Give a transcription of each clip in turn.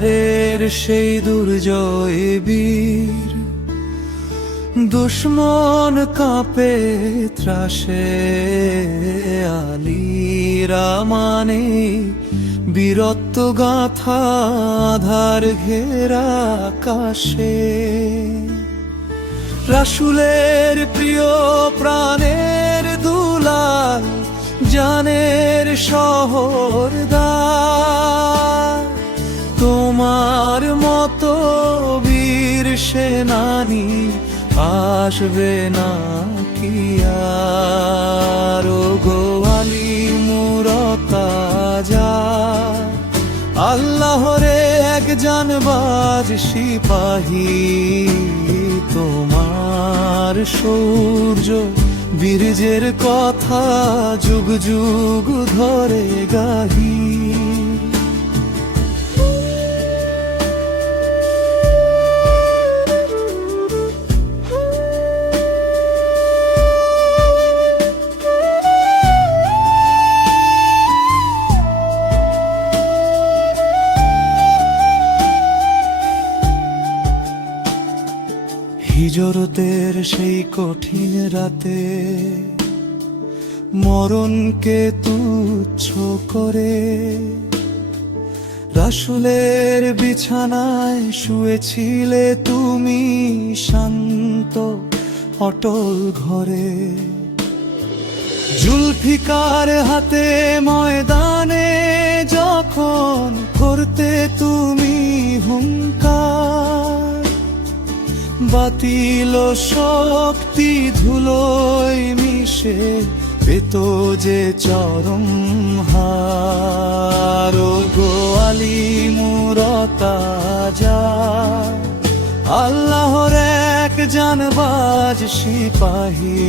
খোদারের সেই দুর্জয় বীর, দুশ্মন কাঁপে ত্রাসে, আলীরা মানে বীরত্ব গাথা আধার ঘেরা আকাশে। রাসূলের প্রিয় প্রাণের দুলাল, জানের শহরদার, তোমার মতো বীর সেনানী আসবে না কি আর? গো আলী মুরতাজা, আল্লাহরে এক জানবাজ সিপাহী, তোমার সূর্য বীর্যের কথা যুগ যুগ ধরে গাহি। হিজরতের সেই কঠিন রাতে মরণকে তুচ্ছ করে রাসূলের বিছানায় শুয়েছিলে তুমি শান্ত অটল ঘরে। জুলফিকার হাতে ময়দানে যখন করতে তুমি হুঙ্কার, বাতিল শক্তি ধুলোয় মিশে পেত যে চরম হার। গো আলী মুরতাজা, আল্লাহর এক জানবাজ সিপাহী,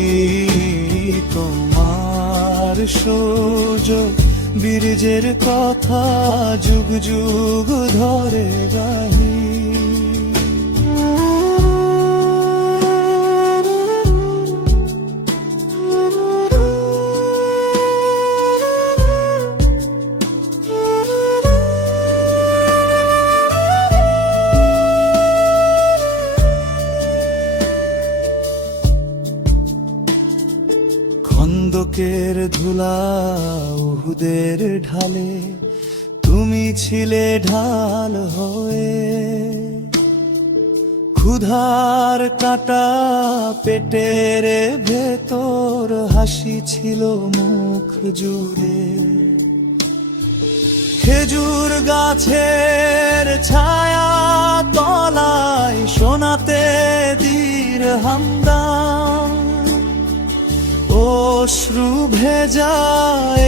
তোমার সূর্য বীর্যের কথা যুগ যুগ ধরে গাহি। খন্দকের ধুলা উহুদের ঢালে তুমি ছিলে ঢাল হয়ে, ক্ষুধার কাঁটা পেটের ভেতর হাসি ছিল মুখ জুড়ে। খেজুর গাছের ছায়া তলায় শোনাতে দীর হামদাম, অশ্রু ভেজা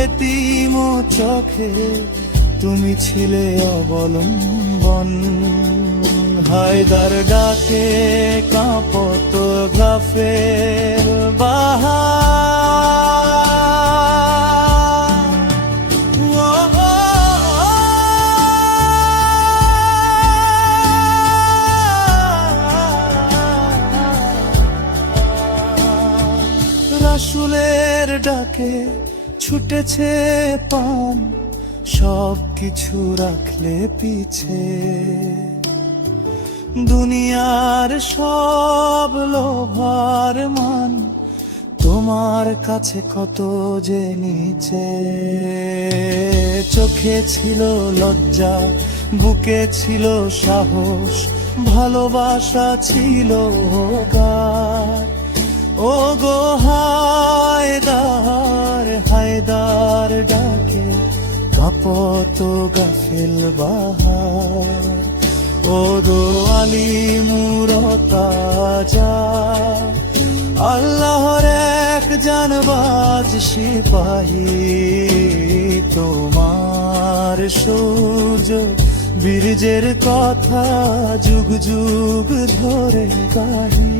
এতিম চোখে তুমি ছিলে অবলম্বন। হায়দার ডাকে কাঁপত গাফের বাহার, রাসূলের ডাকে ছুটেছে পান, সব কিছু রাখলে পিছে। দুনিয়ার সব লোভার মান তোমার কাছে কত যে নিচে। চোখে ছিল লজ্জা, বুকে ছিল সাহস, ভালোবাসা ছিল গাঢ়। ও গো হায়দার, হায়দার ডাকে কাঁপত গাফেল বাহার। ও গো আলী মুরতাজা, আল্লাহর এক জানবাজ সিপাহী, তোমার সূর্য বীর্যের কথা যুগ যুগ ধরে গাহি।